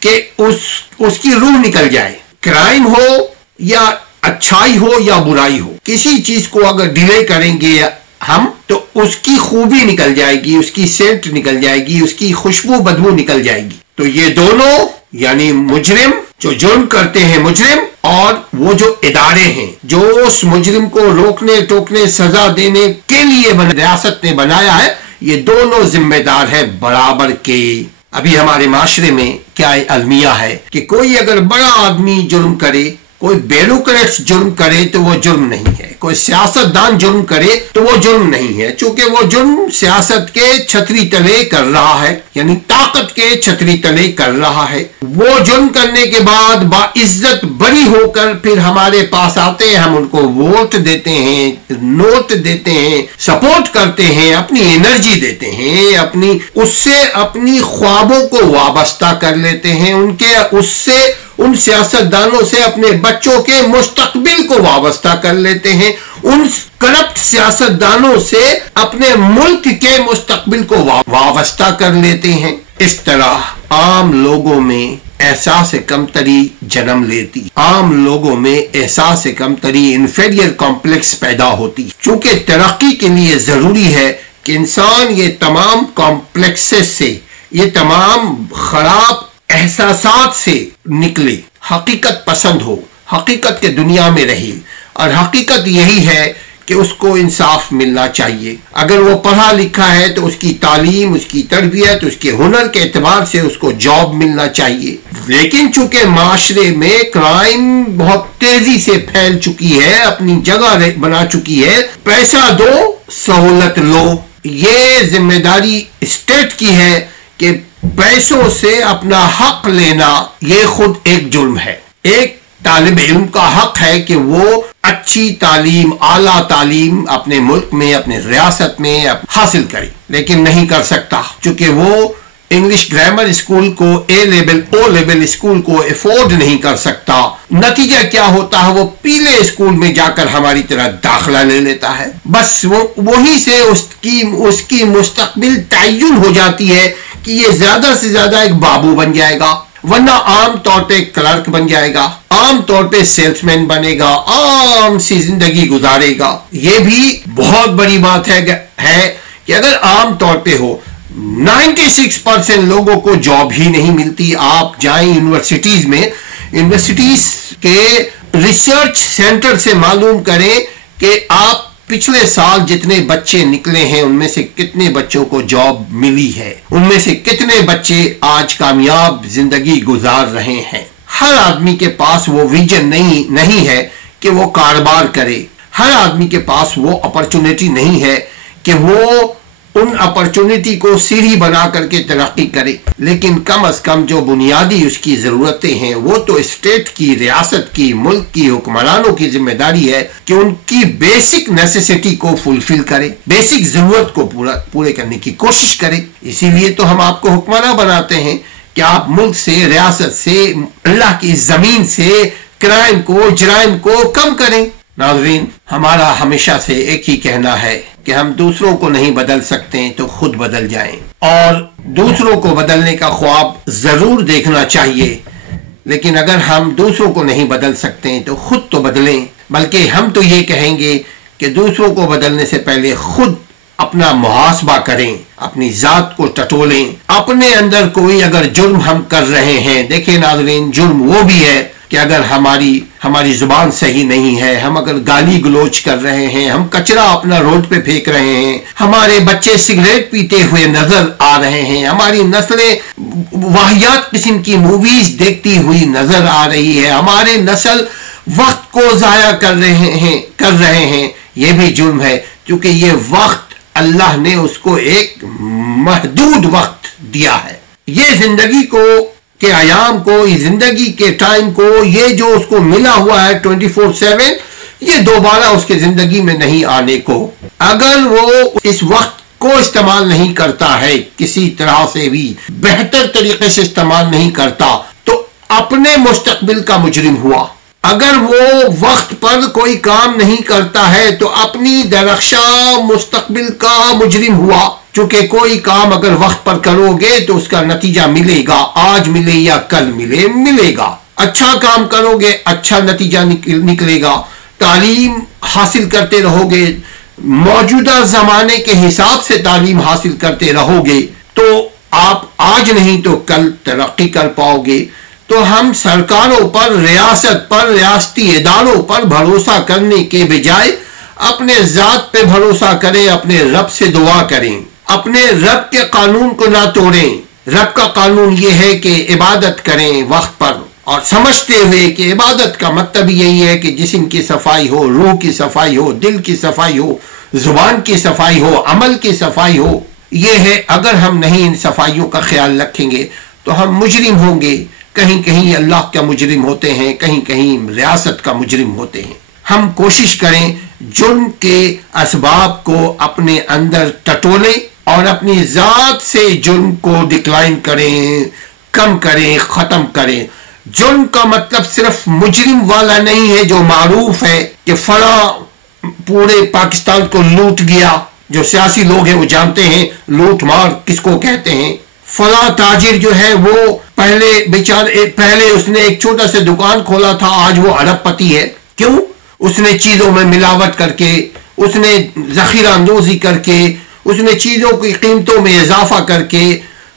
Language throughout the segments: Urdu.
کہ اس کی روح نکل جائے. کرائم ہو یا اچھائی ہو یا برائی ہو, کسی چیز کو اگر ڈیلے کریں گے ہم تو اس کی خوبی نکل جائے گی, اس کی سینٹ نکل جائے گی, اس کی خوشبو بدبو نکل جائے گی. تو یہ دونوں یعنی مجرم جو جرم کرتے ہیں مجرم اور وہ جو ادارے ہیں جو اس مجرم کو روکنے ٹوکنے سزا دینے کے لیے ریاست نے بنایا ہے, یہ دونوں ذمہ دار ہیں برابر کے. ابھی ہمارے معاشرے میں کیا المیہ ہے کہ کوئی اگر بڑا آدمی جرم کرے, کوئی بیوروکریٹ جرم کرے تو وہ جرم نہیں ہے, کوئی سیاست دان جرم کرے تو وہ جرم نہیں ہے, چونکہ وہ جرم سیاست کے چھتری تلے کر رہا ہے, یعنی طاقت کے چھتری تلے کر رہا ہے. وہ جرم کرنے کے بعد باعزت بری ہو کر پھر ہمارے پاس آتے ہیں, ہم ان کو ووٹ دیتے ہیں, نوٹ دیتے ہیں, سپورٹ کرتے ہیں, اپنی انرجی دیتے ہیں, اس سے اپنی خوابوں کو وابستہ کر لیتے ہیں, ان سیاست دانوں سے اپنے بچوں کے مستقبل کو وابستہ کر لیتے ہیں, ان کرپٹ سیاست دانوں سے اپنے ملک کے مستقبل کو وابستہ کر لیتے ہیں. اس طرح عام لوگوں میں احساس کمتری جنم لیتی, عام لوگوں میں احساس کمتری انفیریئر کمپلیکس پیدا ہوتی. چونکہ ترقی کے لیے ضروری ہے کہ انسان یہ تمام کمپلیکسز سے, یہ تمام خراب احساسات سے نکلے, حقیقت پسند ہو, حقیقت کے دنیا میں رہے. اور حقیقت یہی ہے کہ اس کو انصاف ملنا چاہیے. اگر وہ پڑھا لکھا ہے تو اس کی تعلیم, اس کی تربیت, اس کے ہنر کے اعتبار سے اس کو جاب ملنا چاہیے. لیکن چونکہ معاشرے میں کرائم بہت تیزی سے پھیل چکی ہے, اپنی جگہ بنا چکی ہے, پیسہ دو سہولت لو, یہ ذمہ داری اسٹیٹ کی ہے کہ پیسوں سے اپنا حق لینا یہ خود ایک جرم ہے. ایک طالب علم کا حق ہے کہ وہ اچھی تعلیم, اعلیٰ تعلیم اپنے ملک میں, اپنے ریاست میں حاصل کرے, لیکن نہیں کر سکتا چونکہ وہ انگلش گرامر اسکول کو, اے لیول او لیول اسکول کو افورڈ نہیں کر سکتا. نتیجہ کیا ہوتا ہے, وہ پیلے اسکول میں جا کر ہماری طرح داخلہ لے لیتا ہے. بس وہی سے اس کی مستقبل تعین ہو جاتی ہے کہ یہ زیادہ سے زیادہ ایک بابو بن جائے گا, ورنہ عام طور پہ کلرک بن جائے گا, عام طور پہ سیلس مین بنے گا, عام سی زندگی گزارے گا. یہ بھی بہت بڑی بات ہے کہ اگر عام طور پہ ہو, 96% لوگوں کو جاب ہی نہیں ملتی. آپ جائیں یونیورسٹیز میں, یونیورسٹیز کے ریسرچ سینٹر سے معلوم کریں کہ آپ پچھلے سال جتنے بچے نکلے ہیں ان میں سے کتنے بچوں کو جاب ملی ہے, ان میں سے کتنے بچے آج کامیاب زندگی گزار رہے ہیں. ہر آدمی کے پاس وہ ویژن نہیں ہے کہ وہ کاروبار کرے, ہر آدمی کے پاس وہ اپرچونٹی نہیں ہے کہ وہ ان اپرچونٹی کو سیڑھی بنا کر کے ترقی کرے. لیکن کم از کم جو بنیادی اس کی ضرورتیں ہیں وہ تو اسٹیٹ کی, ریاست کی, ملک کی حکمرانوں کی ذمہ داری ہے کہ ان کی بیسک نیسیسٹی کو فلفل کرے, بیسک ضرورت کو پورے کرنے کی کوشش کرے. اسی لیے تو ہم آپ کو حکمراں بناتے ہیں کہ آپ ملک سے, ریاست سے, اللہ کی زمین سے کرائم کو, جرائم کو کم کریں. ناظرین, ہمارا ہمیشہ سے ایک ہی کہنا ہے کہ ہم دوسروں کو نہیں بدل سکتے تو خود بدل جائیں, اور دوسروں کو بدلنے کا خواب ضرور دیکھنا چاہیے. لیکن اگر ہم دوسروں کو نہیں بدل سکتے تو خود تو بدلیں. بلکہ ہم تو یہ کہیں گے کہ دوسروں کو بدلنے سے پہلے خود اپنا محاسبہ کریں, اپنی ذات کو ٹٹولیں. اپنے اندر کوئی اگر جرم ہم کر رہے ہیں, دیکھیں ناظرین, جرم وہ بھی ہے کہ اگر ہماری زبان صحیح نہیں ہے, ہم اگر گالی گلوچ کر رہے ہیں, ہم کچرا اپنا روڈ پہ پھینک رہے ہیں, ہمارے بچے سگریٹ پیتے ہوئے نظر آ رہے ہیں, ہماری نسلیں واہیات قسم کی موویز دیکھتی ہوئی نظر آ رہی ہے, ہمارے نسل وقت کو ضائع کر رہے ہیں, یہ بھی جرم ہے. کیونکہ یہ وقت اللہ نے اس کو ایک محدود وقت دیا ہے. یہ زندگی کے ایام کو, یہ زندگی کے ٹائم کو, یہ جو اس کو ملا ہوا ہے 24/7, یہ دوبارہ اس کے زندگی میں نہیں آنے کو. اگر وہ اس وقت کو استعمال نہیں کرتا ہے, کسی طرح سے بھی بہتر طریقے سے استعمال نہیں کرتا, تو اپنے مستقبل کا مجرم ہوا. اگر وہ وقت پر کوئی کام نہیں کرتا ہے تو اپنی درخشاں مستقبل کا مجرم ہوا. چونکہ کوئی کام اگر وقت پر کرو گے تو اس کا نتیجہ ملے گا، آج ملے یا کل ملے گا۔ اچھا کام کرو گے اچھا نتیجہ نکلے گا۔ تعلیم حاصل کرتے رہو گے، موجودہ زمانے کے حساب سے تعلیم حاصل کرتے رہو گے تو آپ آج نہیں تو کل ترقی کر پاؤ گے۔ تو ہم سرکاروں پر، ریاست پر، ریاستی اداروں پر بھروسہ کرنے کے بجائے اپنے ذات پہ بھروسہ کریں، اپنے رب سے دعا کریں، اپنے رب کے قانون کو نہ توڑیں۔ رب کا قانون یہ ہے کہ عبادت کریں وقت پر، اور سمجھتے ہوئے کہ عبادت کا مطلب یہی ہے کہ جسم کی صفائی ہو، روح کی صفائی ہو، دل کی صفائی ہو، زبان کی صفائی ہو، عمل کی صفائی ہو۔ یہ ہے، اگر ہم نہیں ان صفائیوں کا خیال رکھیں گے تو ہم مجرم ہوں گے۔ کہیں کہیں اللہ کا مجرم ہوتے ہیں، کہیں کہیں ریاست کا مجرم ہوتے ہیں۔ ہم کوشش کریں جرم کے اسباب کو اپنے اندر ٹٹولیں اور اپنی ذات سے جرم کو ڈکلائن کریں، کم کریں، ختم کریں۔ جرم کا مطلب صرف مجرم والا نہیں ہے جو معروف ہے کہ فلاں پورے پاکستان کو لوٹ گیا۔ جو سیاسی لوگ ہیں وہ جانتے ہیں لوٹ مار کس کو کہتے ہیں۔ فلاں تاجر جو ہے وہ پہلے اس نے ایک چھوٹا سا دکان کھولا تھا، آج وہ ارب پتی ہے۔ کیوں؟ اس نے چیزوں میں ملاوٹ کر کے، اس نے ذخیرہ اندوزی کر کے، اس نے چیزوں کی قیمتوں میں اضافہ کر کے،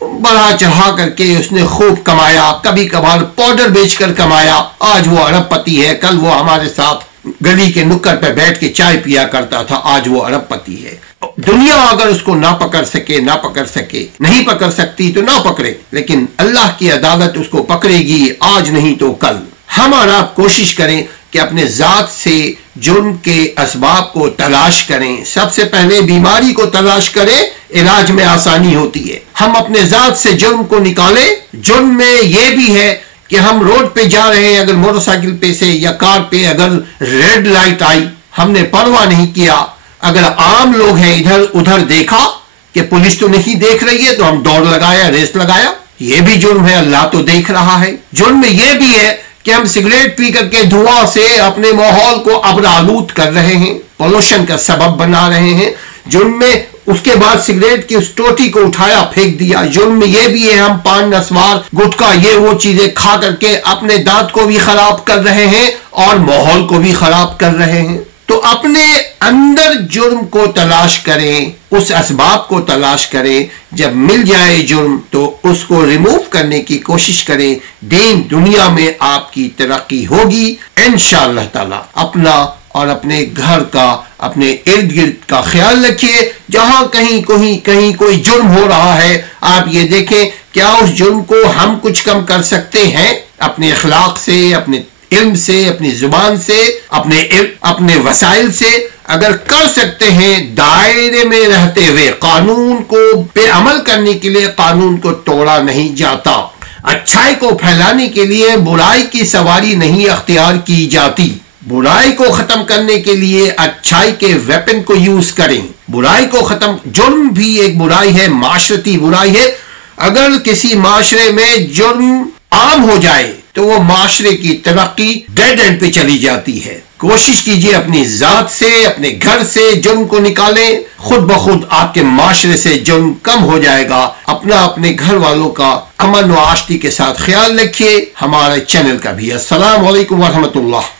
بڑھا چڑھا کر کے اس نے خوب کمایا، کبھی کبھار پاؤڈر بیچ کر کمایا۔ آج وہ ارب پتی ہے، کل وہ ہمارے ساتھ گلی کے نکڑ پہ بیٹھ کے چائے پیا کرتا تھا، آج وہ ارب پتی ہے۔ دنیا اگر اس کو نہ پکڑ سکے، نہیں پکڑ سکتی تو نہ پکڑے، لیکن اللہ کی عدالت اس کو پکڑے گی، آج نہیں تو کل۔ ہم اور آپ کوشش کریں کہ اپنے ذات سے جرم کے اسباب کو تلاش کریں۔ سب سے پہلے بیماری کو تلاش کریں، علاج میں آسانی ہوتی ہے۔ ہم اپنے ذات سے جرم کو نکالیں۔ جرم میں یہ بھی ہے کہ ہم روڈ پہ جا رہے ہیں، اگر موٹر سائیکل پہ سے یا کار پہ اگر ریڈ لائٹ آئی، ہم نے پرواہ نہیں کیا، اگر عام لوگ ہیں ادھر ادھر دیکھا کہ پولیس تو نہیں دیکھ رہی ہے تو ہم دوڑ لگایا، ریس لگایا، یہ بھی جرم ہے، اللہ تو دیکھ رہا ہے۔ جرم میں یہ بھی ہے کہ ہم سگریٹ پی کر کے دھواں سے اپنے ماحول کو ابرآلود کر رہے ہیں، پولوشن کا سبب بنا رہے ہیں۔ جرم میں اس کے بعد سگریٹ کی اس ٹوٹی کو اٹھایا پھینک دیا۔ جرم میں یہ بھی ہے ہم پان نسوار گٹکا یہ وہ چیزیں کھا کر کے اپنے دانت کو بھی خراب کر رہے ہیں اور ماحول کو بھی خراب کر رہے ہیں۔ تو اپنے اندر جرم کو تلاش کریں، اس اسباب کو تلاش کریں، جب مل جائے جرم تو اس کو ریموو کرنے کی کوشش کریں۔ دین دنیا میں آپ کی ترقی ہوگی انشاءاللہ تعالی۔ اپنا اور اپنے گھر کا، اپنے ارد گرد کا خیال رکھیے۔ جہاں کہیں کوئی جرم ہو رہا ہے، آپ یہ دیکھیں کیا اس جرم کو ہم کچھ کم کر سکتے ہیں اپنے اخلاق سے، اپنے علم سے، اپنی زبان سے، اپنے وسائل سے۔ اگر کر سکتے ہیں، دائرے میں رہتے ہوئے قانون کو پہ عمل کرنے کے لیے قانون کو توڑا نہیں جاتا۔ اچھائی کو پھیلانے کے لیے برائی کی سواری نہیں اختیار کی جاتی۔ برائی کو ختم کرنے کے لیے اچھائی کے ویپن کو یوز کریں۔ برائی کو جرم بھی ایک برائی ہے، معاشرتی برائی ہے۔ اگر کسی معاشرے میں جرم عام ہو جائے تو وہ معاشرے کی ترقی ڈیڈ اینڈ پہ چلی جاتی ہے۔ کوشش کیجئے اپنی ذات سے، اپنے گھر سے جرم کو نکالیں، خود بخود آپ کے معاشرے سے جرم کم ہو جائے گا۔ اپنے گھر والوں کا امن و آشتی کے ساتھ خیال رکھیے، ہمارے چینل کا بھی۔ السلام علیکم ورحمۃ اللہ۔